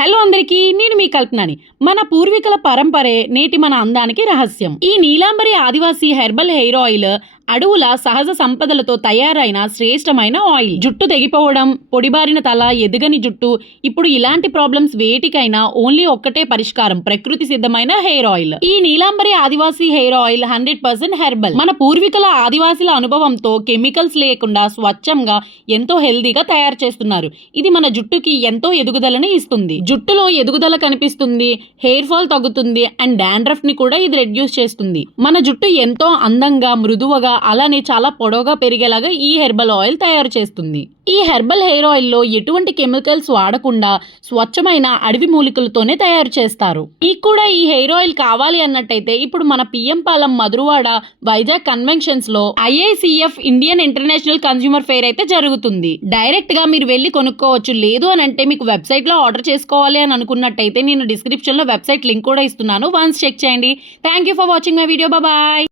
Hello అందరికీ, నేను మీ కల్పనని. మన పూర్వీకుల పరంపరే నేటి మన అందానికి రహస్యం. ఈ నీలాంబరి ఆదివాసీ హెర్బల్ హెయిర్ ఆయిల్ అడవుల సహజ సంపదలతో తయారైన శ్రేష్టమైన ఆయిల్. జుట్టు తెగిపోవడం, పొడిబారిన తల, ఎదుగని జుట్టు, ఇప్పుడు ఇలాంటి ప్రాబ్లమ్స్ వేటికైనా ఓన్లీ ఒక్కటే పరిష్కారం, ప్రకృతి సిద్ధమైన హెయిర్ ఆయిల్. ఈ నీలాంబరి ఆదివాసీ హెయిర్ ఆయిల్ 100% హెర్బల్. మన పూర్వీకుల ఆదివాసీల అనుభవంతో కెమికల్స్ లేకుండా స్వచ్ఛంగా ఎంతో హెల్దీగా తయారు చేస్తున్నారు. ఇది మన జుట్టుకి ఎంతో ఎదుగుదలని ఇస్తుంది. జుట్టులో ఎదుగుదల కనిపిస్తుంది, హెయిర్ ఫాల్ తగ్గుతుంది అండ్ డాండ్రఫ్ ని కూడా ఇది రెడ్యూస్ చేస్తుంది. మన జుట్టు ఎంతో అందంగా, మృదువుగా, అలానే చాలా పొడవుగా పెరిగేలాగా ఈ హెర్బల్ ఆయిల్ తయారు చేస్తుంది. ఈ హెర్బల్ హెయిర్ ఆయిల్ లో ఎటువంటి కెమికల్స్ వాడకుండా స్వచ్ఛమైన అడవి మూలికలతోనే తయారు చేస్తారు. మీకు కూడా ఈ హెయిర్ ఆయిల్ కావాలి అన్నట్టయితే ఇప్పుడు మన పిఎం పాలెం, మధురవాడ, వైజాగ్ కన్వెన్షన్స్ లో IICF Indian international consumer fair అయితే జరుగుతుంది. డైరెక్ట్ గా మీరు వెళ్ళి కొనుక్కోవచ్చు. లేదు అని అంటే మీకు వెబ్సైట్ లో ఆర్డర్ చేసుకోవాలి అని అనుకున్నట్టయితే నేను డిస్క్రిప్షన్ లో వెబ్సైట్ లింక్ కూడా ఇస్తున్నాను. వన్స్ చెక్ చేయండి. Thank you for watching my video. Bye.